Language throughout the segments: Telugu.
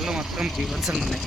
రాళ్ళు మొత్తం బీభత్సంగా ఉన్నాయి.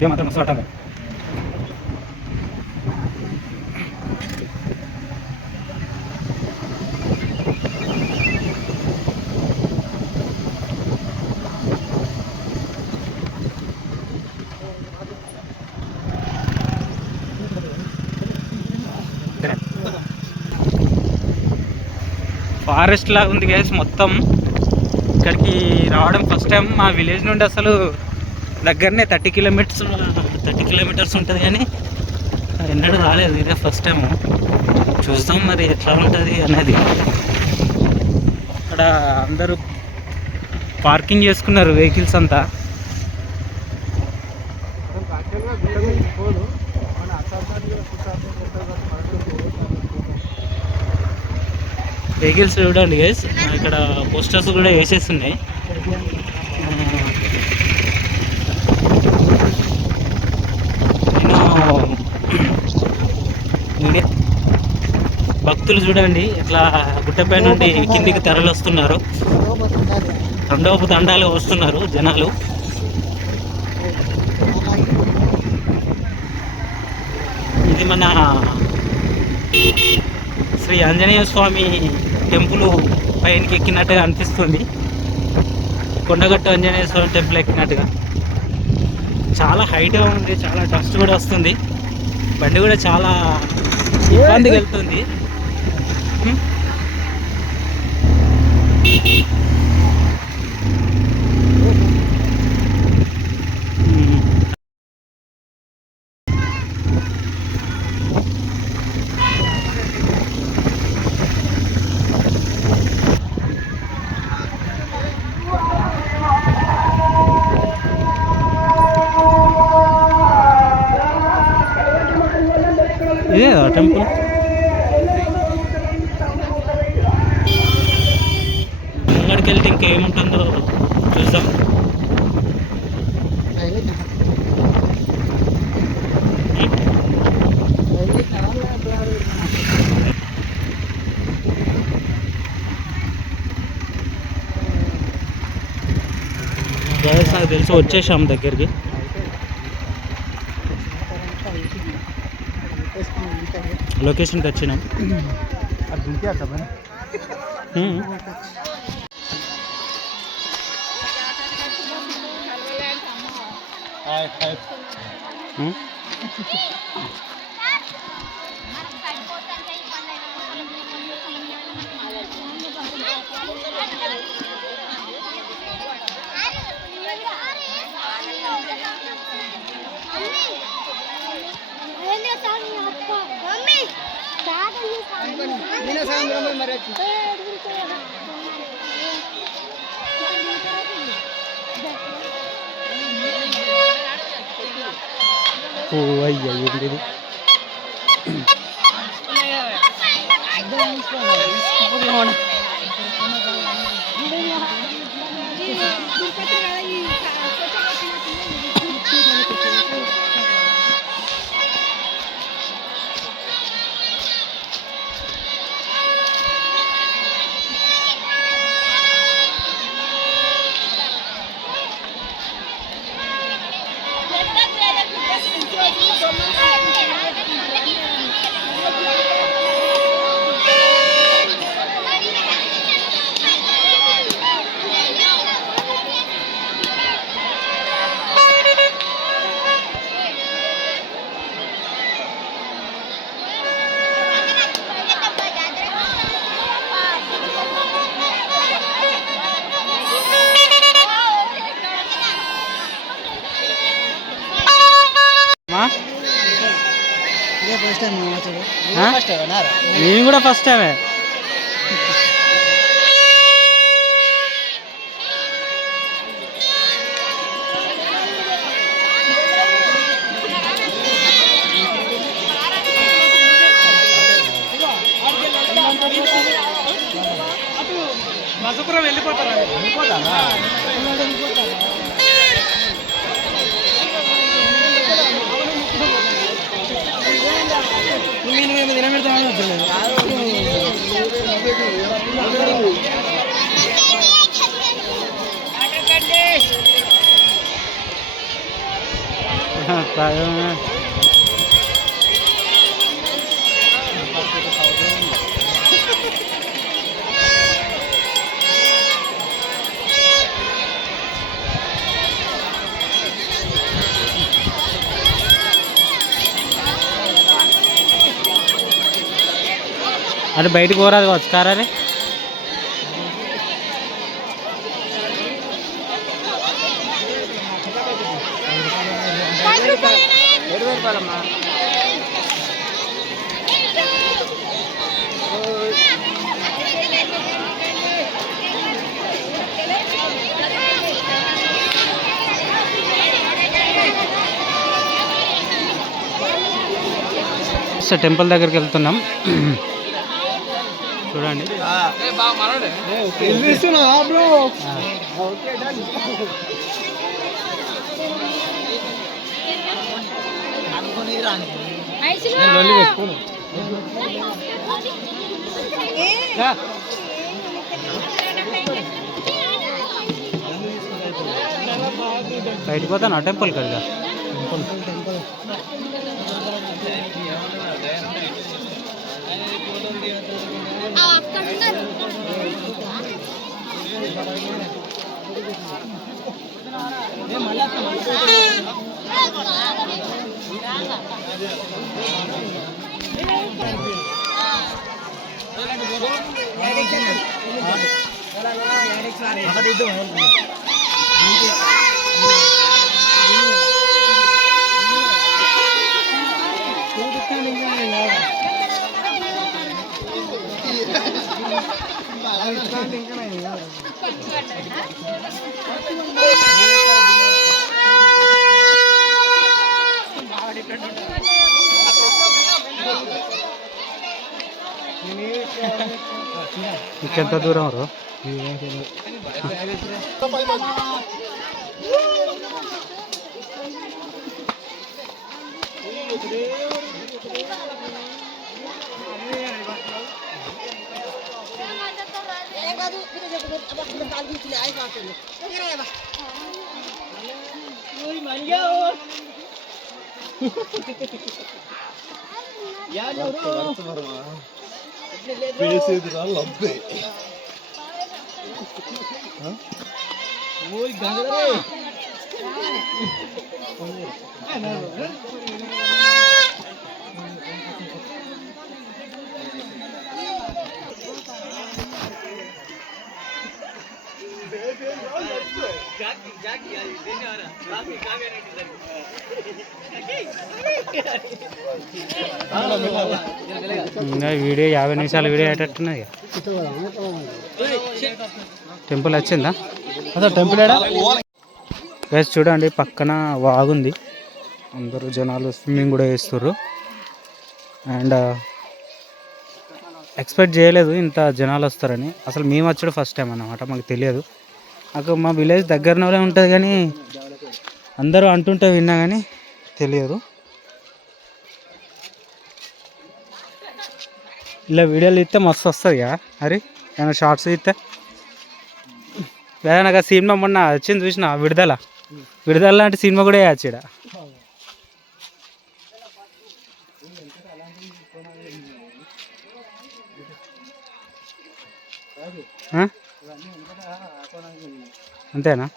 dia matar masalah apa? Forest లాగా ఉంది గైస్ మొత్తం. ఇక్కడికి రావడం ఫస్ట్ టైం. మా విలేజ్ నుండి అసలు దగ్గరనే 30 కిలోమీటర్స్ ఉంటుంది, కానీ ఎన్నడూ రాలేదు. ఇదే ఫస్ట్ టైం. చూస్తాం మరి ఎట్లా ఉంటుంది అనేది. ఇక్కడ అందరూ పార్కింగ్ చేసుకున్నారు వెహికల్స్ అంతా. వెహికల్స్ చూడండి గైస్, ఇక్కడ పోస్టర్స్ కూడా వేసేస్తున్నాయి. భక్తులు చూడండి ఇట్లా గుట్టపై నుండి కిందికి తరలి వస్తున్నారు. రెండవ దండాలు వస్తున్నారు జనాలు. ఇది మన శ్రీ ఆంజనేయ స్వామి టెంపుల్ పైనకి ఎక్కినట్టుగా అనిపిస్తుంది. కొండగట్టు ఆంజనేయ స్వామి టెంపుల్ ఎక్కినట్టుగా. చాలా హైట్గా ఉంది, చాలా డస్ట్ కూడా వస్తుంది. బండి కూడా చాలా ఇబ్బందిగా వెళ్తుంది. ఇదే టెంపుల్. ముంగడికి వెళ్తే ఇంకేముంటుందో చూద్దాం. నాకు తెలిసి వచ్చేసాం దగ్గరికి. లొకేషన్కి వచ్చినాం. అయ్యా ఏంటిది? నేను కూడా ఫస్ట్ టైమే. మసపురం వెళ్ళిపోతారా? మేము తినబెడతామని వచ్చాను. అంటే బయటకు పోరాదు కావచ్చు కారే. టెంపుల్ దగ్గరికి వెళ్తున్నాం. చూడండి బయటకు పోతాను టెంపుల్ కదా. ఇంకెంత దూరం రు వీడియో 50 నిమిషాల వీడియో అయ్యేటట్టున్నది. టెంపుల్ వచ్చిందా? అదే టెంపుల్ గైస్ చూడండి, పక్కన వాగుంది. అందరూ జనాలు స్విమ్మింగ్ కూడా చేస్తుర్రు. అండ్ ఎక్స్పెక్ట్ చేయలేదు ఇంత జనాలు వస్తారని. అసలు మేము వచ్చాడు ఫస్ట్ టైం అన్నమాట, మాకు తెలియదు. నాకు మా విలేజ్ దగ్గరనే ఉంటుంది కానీ అందరూ అంటుంటే విన్నా కానీ తెలియదు. ఇలా వీడియోలు ఇస్తే మస్తు వస్తుంది కదా. అరే ఏమైనా షార్ట్స్ ఇస్తే వేరే నాకు సినిమా మొన్న వచ్చింది చూసిన, విడుదల లాంటి సినిమా కూడా వేయచ్చు ఇక్కడ. అంతేనా?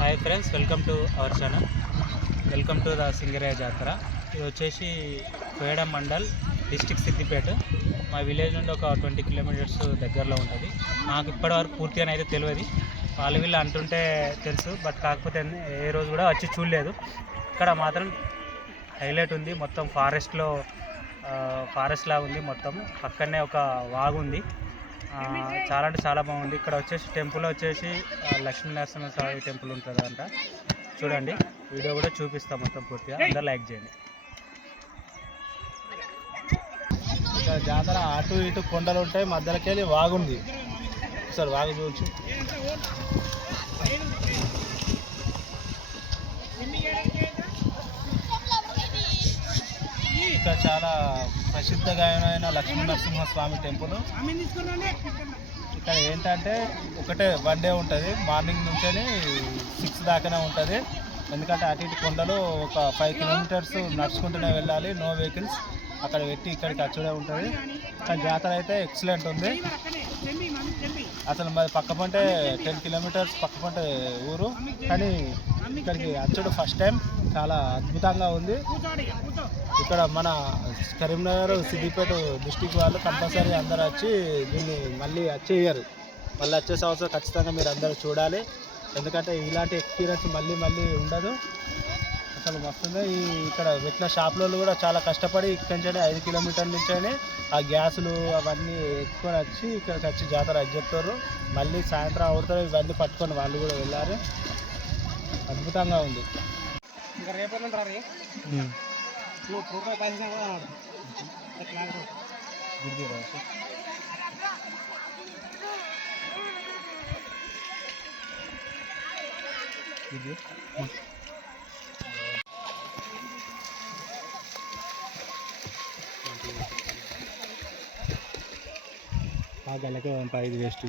Hi friends, welcome to our channel. Welcome to the Singarayya Jatara. ఇది వచ్చేసి కోయడం మండల్, డిస్టిక్ సిద్దిపేట. మా విలేజ్ నుండి ఒక 20 కిలోమీటర్స్ దగ్గరలో ఉంటుంది. నాకు ఇప్పటివరకు పూర్తిగా అయితే తెలియదు, వాళ్ళు వీళ్ళు అంటుంటే తెలుసు. బట్ కాకపోతే ఏ రోజు కూడా వచ్చి చూడలేదు. ఇక్కడ మాత్రం హైలైట్ ఉంది, మొత్తం ఫారెస్ట్ లాగా ఉంది. మొత్తం పక్కనే ఒక వాగు ఉంది. చాలా అంటే చాలా బాగుంది. ఇక్కడ వచ్చేసి టెంపుల్ వచ్చేసి లక్ష్మీ నరసింహస్వామి టెంపుల్ ఉంటుందంట. చూడండి, వీడియో కూడా చూపిస్తాం మొత్తం పూర్తిగా. అందరూ లైక్ చేయండి. ఇక్కడ జాతర అటు ఇటు కొండలు ఉంటాయి, మధ్యలోకి వెళ్ళి వాగుంది. సార్ వాగు చూసి ఇక్కడ చాలా ప్రసిద్ధమైన లక్ష్మీ నరసింహస్వామి టెంపుల్. ఇక్కడ ఏంటంటే ఒకటే వన్ డే ఉంటుంది, మార్నింగ్ నుంచి 6 దాకానే ఉంటుంది. ఎందుకంటే అటు ఇటు కొండలు ఒక 5 కిలోమీటర్స్ నడుచుకుంటూనే వెళ్ళాలి, నో వెహికల్స్. అక్కడ పెట్టి ఇక్కడికి వచ్చుడే ఉంటుంది. కానీ జాతర అయితే ఎక్సలెంట్ ఉంది. అసలు మరి పక్క పంటే 10 కిలోమీటర్స్ పక్క పంటే ఊరు, కానీ ఇక్కడికి వచ్చుడు ఫస్ట్ టైం. చాలా అద్భుతంగా ఉంది. ఇక్కడ మన కరీంనగర్, సిద్దిపేట డిస్టిక్ వాళ్ళు కంపల్సరీ అందరూ వచ్చి దీన్ని మళ్ళీ వచ్చేయరు. మళ్ళీ వచ్చే సంవత్సరం ఖచ్చితంగా మీరు అందరూ చూడాలి. ఎందుకంటే ఇలాంటి ఎక్స్పీరియన్స్ మళ్ళీ ఉండదు. అసలు వస్తుంది. ఇక్కడ పెట్టిన షాపులలో కూడా చాలా కష్టపడి ఇక్కడి నుంచి 5 కిలోమీటర్ల నుంచి ఆ గ్యాసులు అవన్నీ ఎత్తుకొని వచ్చి ఇక్కడికి వచ్చి జాతర అది చెప్తారు. మళ్ళీ సాయంత్రం అవుతారు, ఇవన్నీ పట్టుకొని వాళ్ళు కూడా వెళ్ళారు. అద్భుతంగా ఉంది. ఇంకా రేపు ఆ గల్లకే 5 వేస్ట్.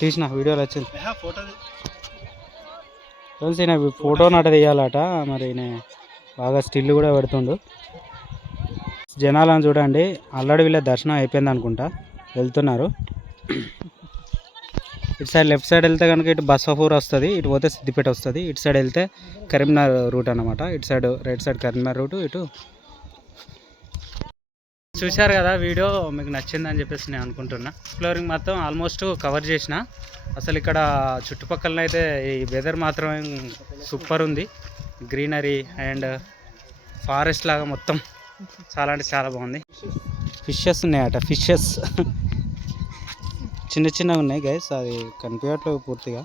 తీసిన వీడియోలో వచ్చింది ఫ్రెండ్స్. ఈయన ఫోటో నాట తీయాలట, మరి ఈయన బాగా స్టిల్ కూడా పెడుతుండు. జనాలను చూడండి, ఆల్రెడీ వీళ్ళ దర్శనం అయిపోయింది అనుకుంటా, వెళ్తున్నారు. ఇటు సైడ్ లెఫ్ట్ సైడ్ వెళ్తే కనుక ఇటు బస్వాపూర్ వస్తుంది, ఇటు పోతే సిద్దిపేట వస్తుంది. ఇటు సైడ్ వెళ్తే కరీంనగర్ రూట్ అనమాట. ఇటు side right side Karimnagar route. ఇటు చూశారు కదా, వీడియో మీకు నచ్చిందని చెప్పేసి నేను అనుకుంటున్నా. ఎక్స్ప్లోరింగ్ మొత్తం ఆల్మోస్ట్ కవర్ చేసిన. అసలు ఇక్కడ చుట్టుపక్కల అయితే ఈ వెదర్ మాత్రం సూపర్ ఉంది. గ్రీనరీ అండ్ ఫారెస్ట్ లాగా మొత్తం చాలా అంటే చాలా బాగుంది. ఫిషెస్ ఉన్నాయట, ఫిషెస్ చిన్నగా ఉన్నాయి గైస్, అది కనిపించట్లేదు పూర్తిగా.